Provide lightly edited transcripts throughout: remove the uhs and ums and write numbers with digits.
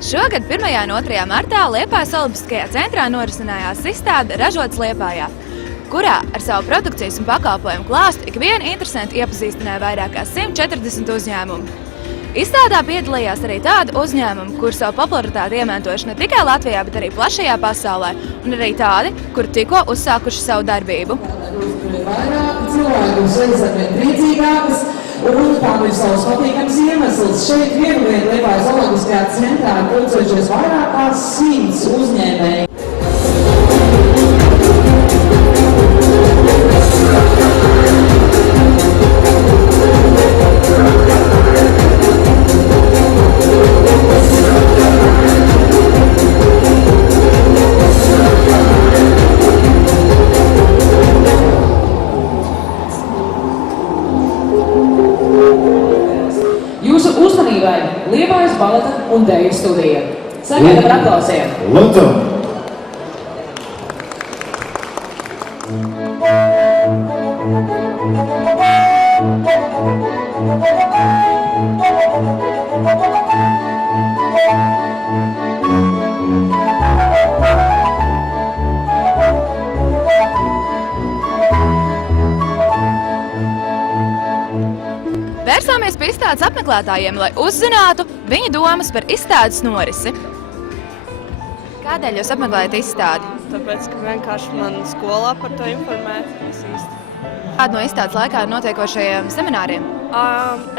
Šogad 1. un 2. martā Liepājas Olimpiskajā centrā norisinājās izstāde Ražots Liepājā, kurā ar savu produkcijas un pakalpojumu klāstu ikvienu interesantu iepazīstināja vairāk kā 140 uzņēmumu. Izstādē piedalījās arī tādi uzņēmumi, kur savu popularitāti iemantojuši ne tikai Latvijā, bet arī plašajā pasaulē, un arī tādi, kuri tikko uzsākuši savu darbību. Vairāki cilvēki mums veids arvien priecīgākas, un tam ir savs patīkams iemesls. Šeit vienu Liepājas Olimpiskajā centrā ir pulcējušies vairāk kā 100 uzņēmēji. Jūsu uzmanībai Liepājas baleta un deju studija. Sagaidām ar aplausiem. Lūdzu! Vērsāmies pie izstādes apmeklētājiem, lai uzzinātu viņu domas par izstādes norisi. Kādēļ jūs apmeklējat izstādi? Tāpēc, ka vienkārši man skolā par to informēt. Kāda no izstādes laikā notiekošajiem semināriem?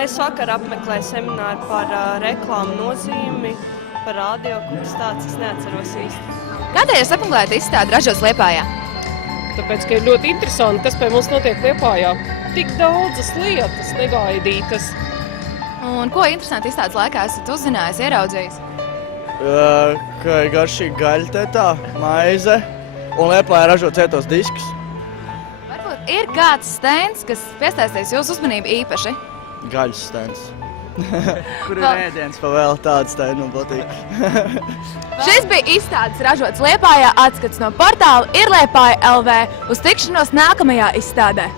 Es vakar apmeklēju semināru par reklāmu nozīmi, par radio, kas tāds, es neatceros īsti. Kādēļ jūs apmeklējat izstādi Ražots Liepājā? Tāpēc, ka ir ļoti interesanti, kas pie mums notiek Liepājā. Tik daudzas lietas negaidītas. Un ko interesanti izstādes laikā esat uzzinājis, ieraudzījis? Ka ir garšīga gaļtetā, maize un Liepājā ražo cietos diskus. Varbūt ir kāds stends, kas piesaistīs jūsu uzmanību īpaši? Gaļas stends. Kur ir ēdiens pa vēl tāds stendi, man patīk. Šis bija izstādes Ražots Liepājā atskats no portāla Ir Liepāja LV. Uz tikšanos nākamajā izstādē!